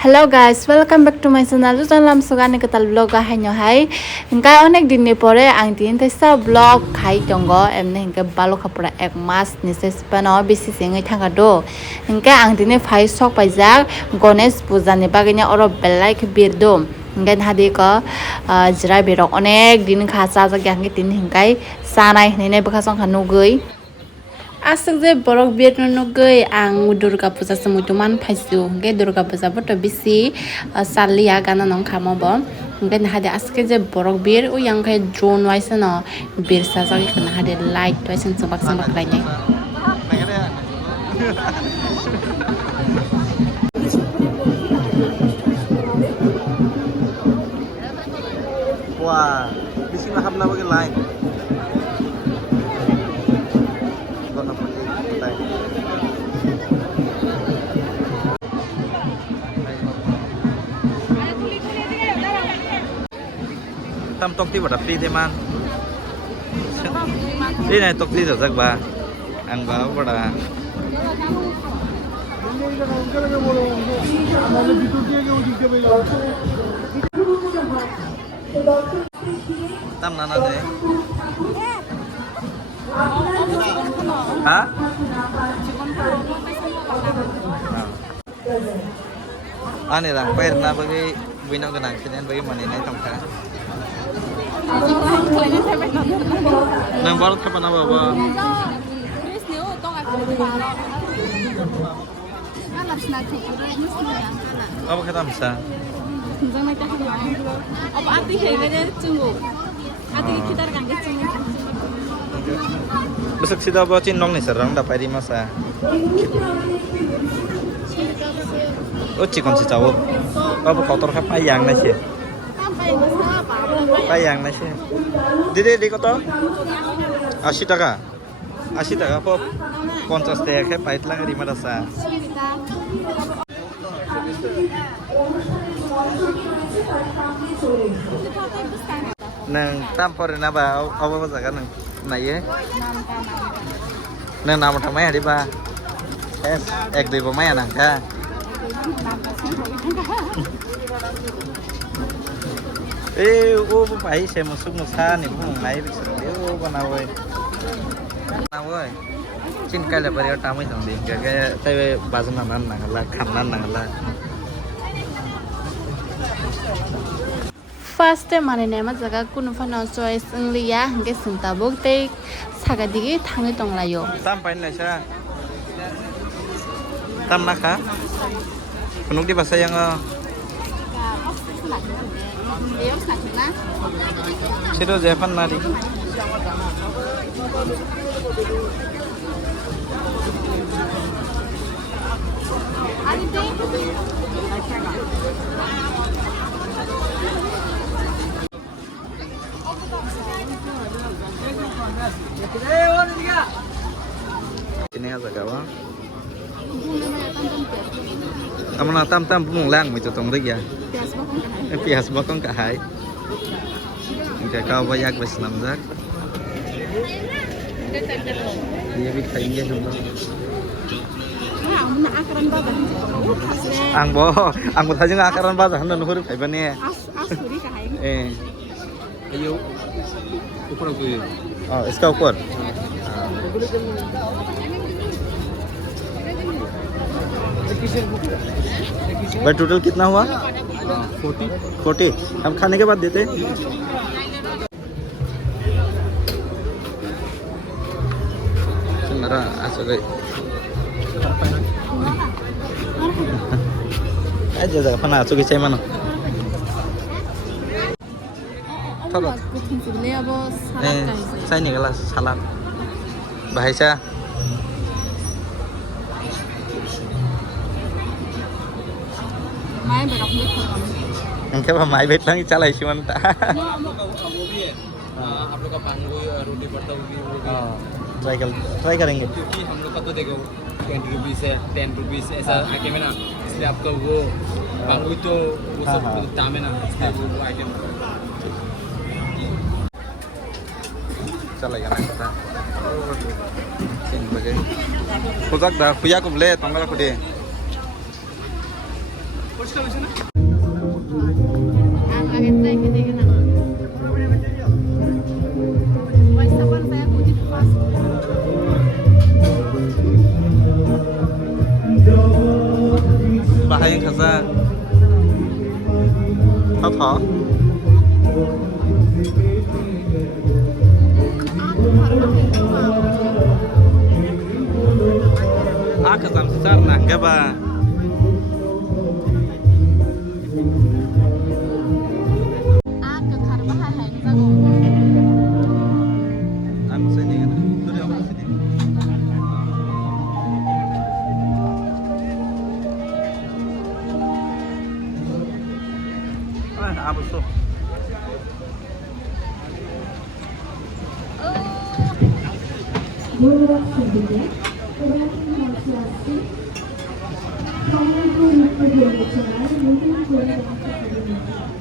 Hello guys, welcome back to my channel. Jangan suka nih ketal vlog hanya hai. Hingga onek dini pore ang tin tesa vlog hai tonggo emne hingga balo kapura ek mas nises pano bisi singai thanga do. Hingga ang dini fai sok pajak Ganesh puja ni bagainya oro belai ke birdo. Hingga hadi ko jira birok onek din khasa jak yang tin hinggai sanai nene bekasong hanugui. Asik je borok biar nunggu ang Durga Puja semutuman paisu, ge Durga Puja betul bisi salia karena nong kamu bom, ge nahade asik je borok biar yang kayak drone wise no biar saja ge nahade light wise sebab lainnya. Wah, di sini maham nama ke light. Tam tok ti bada free teman. Ini tok ti jajak ba. Ang ba bada. Tam nana deh. Hah? Ane lang pernah bagi binang kenang sini bagi mana ini tongkar. Nang baru kapan apa ba? Apa kata bisa? Apa arti hebatnya cunggu? Arti kita kan cunggu. Besok sida ba cinong nih serang dapat di masa. Oh cikon si cowok. Apa kotor apa yang nasi? Payang nasi. Di kota? 80 টাকা 80 টাকা pop 50 টাকা ke pait lang di madasa. Nang tampor na ba apa jaga nang nai nang nama tamai di ba es ek dui pamai nang ka ô phải xem một số một xa này cũng này bị sửa ô con nào ơi trên cây là bây giờ tao mới thằng điện cái tay bà dân làm ăn là khăm ăn là First mana nema jaga kuno fana choice engliya hingga singta bokte saga digi thangi tonglayo tam pain lah sa tam naka penuk di bahasa yang Sido Jevan nadi. Ini apa kawan? Kamu natam tam bung lang macam tong rig ya. Pias bakong kahai. Cái cao bao giác besi namzak. Dia bi khainge humna. Ang bo thaje akaran ba han no hori phaiba ne. Asuri kahai. Ayo. ऊपर तो ये इसका ऊपर भाई total कितना हुआ 40 हम खाने के बाद देते sebenarnya asal aja jaga pana asal ke mana Thapa. Saya nih kelas salad. Bahasa. Mai berok ni kau. Engkau apa mai bet lagi calai sih mana tak? आप लोग का पांगो रोटी पड़ता होगी ट्राई करेंगे क्योंकि हम लोग का तो देखो 20 रुपीस है 10 रुपीस ऐसा आइटम है ना इसलिए आपका वो पांगो तो वो सब दाम है ना इसलिए वो आइटम चलेगा ना kita sini bagai kujak dah kuya ko bele tonggal ko de Ang agad try kita kan. Wais saban saya putih fast. Bahaya kaza. Apa? Aku zam besar nak gaba. Aku karba hai zago. Aku sini kan. Tu dia aku sini. Apa tu?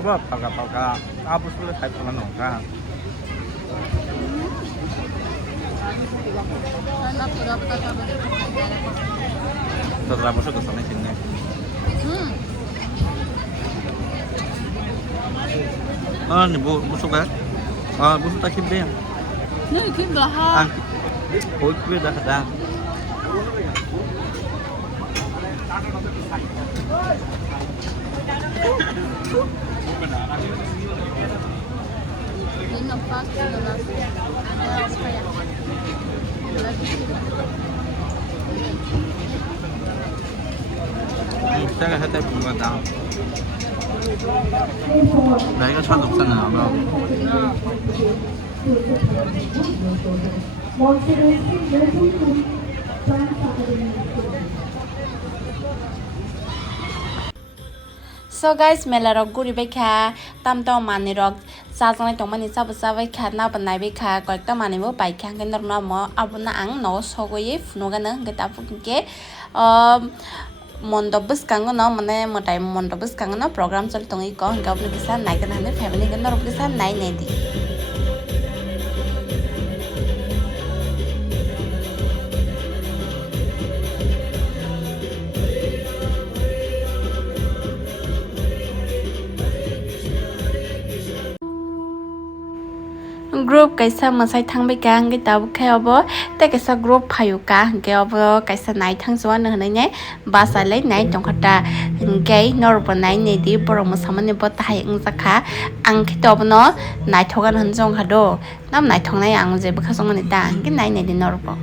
Buat pakai apa sulit saya pernah nongkrong. Sana pura pura kabar. Setelah masuk ke sana sini. Ni busuk kan? Busuk tak kibir. Ni kim bahar. Oh, kibir dah ada. Ini fast adalah. Saya kata bunga dah. Mereka cakap sana apa? So guys, mela rok guri bekha tam to mani rok sajang tong mani sab bekha na banai bekha koekta mani bo bai khang ken na mo abuna ang no sogoye funoga na ngeta fuke mondop bskango no mane motai mondop bskango no program chal tongi ko ngab ni kisa nai kan hane family kan rok kisa nai nei di group kaisa masai thangbai ka ngai tab khayobo te kaisa group phayuka ngai kaisa nai thangsuwa ne hne basa lai nai tongkhata ngai norbo nai ne di borong samane bo tai ngjakha ang khitob no nai thogan hanjong khado nam nai thongnai ang je bkhasong mani ta ngai nai ne di norbo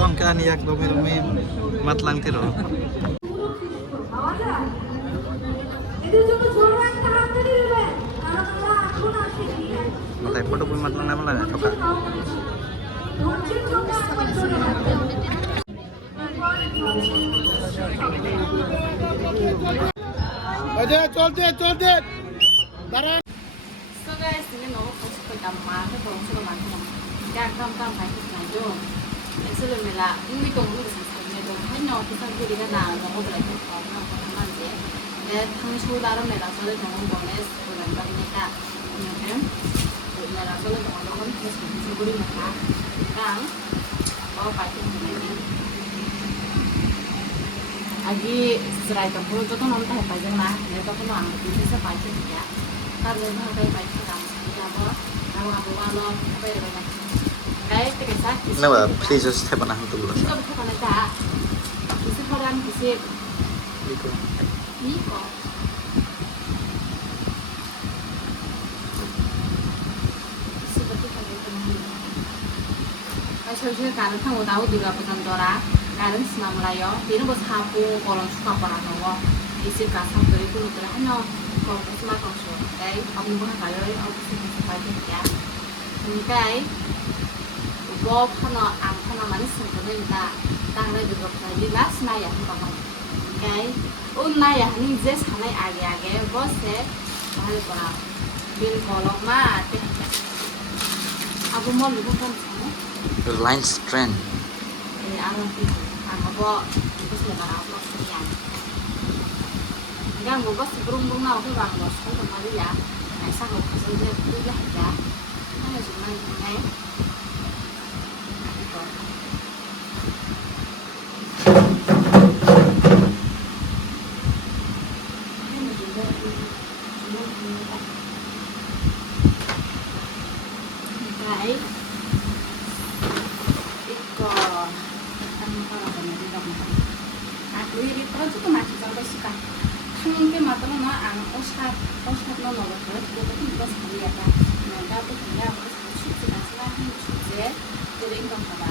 Bang kan yak domi matlang tiro. Matai foto pun matlang na mala choka. Aja चलते दारान So guys, ini no post ko tamma ko tong sulo man ko dan tam pai ko na do sulo mela ini tong lu sa ne do hanyo ko sa guri ga na no ko bla ko na ko man je cái thằng số đó là mẹ đã số lên thằng bọn này số lần bao nhiêu ta nhiều thế mẹ đã số lên thằng nó không thể số bự mà cả càng có phải thêm cái này lagi serai tempur itu tuh nonton apa aja lah mereka tuh nang bisa baca ya kalau nang kayak baca kamu apa kalau aku malu apa ya banyak kayak terasa Nah, please just tap on itu dulu. kita bukan ada bisa orang bisa ini kok seperti kalau itu saya karena kamu tahu juga pesan Tora karena senam layo dia bos hapu kolong suka parah nongol isi kasam dari kulit terhanya kalau kesma konsol kayak kamu bukan kayo aku sih bisa pakai ya kayak Bob hano ang hano manis sebenarnya kita tanggal juga tadi las naya kamu kayak naya nih jes hanai age bos se mahal parah bil kolong mati aku mau lupa kan Your line strength. Ano po, gusto mo para ako yan. Hanggang mo ba si burung-burung na ako bang bos ko kung ya. Ay sa ko kasi dia ya. Ano si man ay. Ito. Okay. Lirik terus itu masih sampai suka. Mungkin matang mah ang ostat no no terus itu kan juga sekali ya kan. Nah, tapi punya aku suci nasilah suci. Jadi kan pada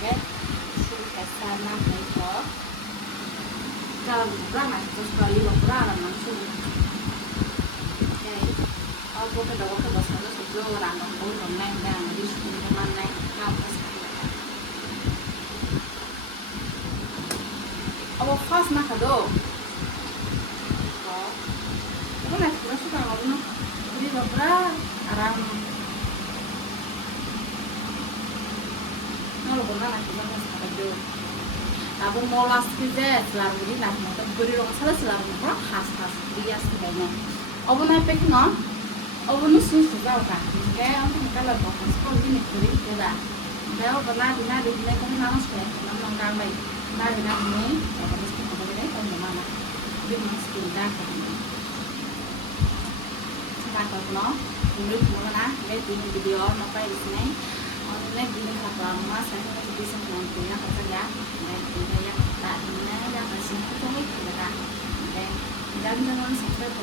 ya. Suci sana itu. Kalau berang terus kali berang langsung. Oke. Aku ke dalam ke bawah sana sudah orang ngomong nang dan di sini mana ngapas. Aku fast nak kado. Aku nak terus suka ngomong. Jadi berapa aram. Kalau benar nak cuma nak kado. Aku mau las kerja selalu di nak mau beri orang salah selalu berapa khas dia sebenarnya. Aku nak pergi no. Aku nusun sudah kan. Kayak aku nak kalau bawa sekolah ini beri kita. Kalau pernah di kau nama sekolah, nama orang baik. Nah, ini apa mesti kemudian kamu mana? Dia mesti dah kan. Sekarang kalau nulis mana? Lihat ini video apa di sini? Online video apa mas? Saya mau bisa menontonnya apa saja? Nah, ini ya. Nah, ini ada masih itu nih kita. Oke. Dan jangan subscribe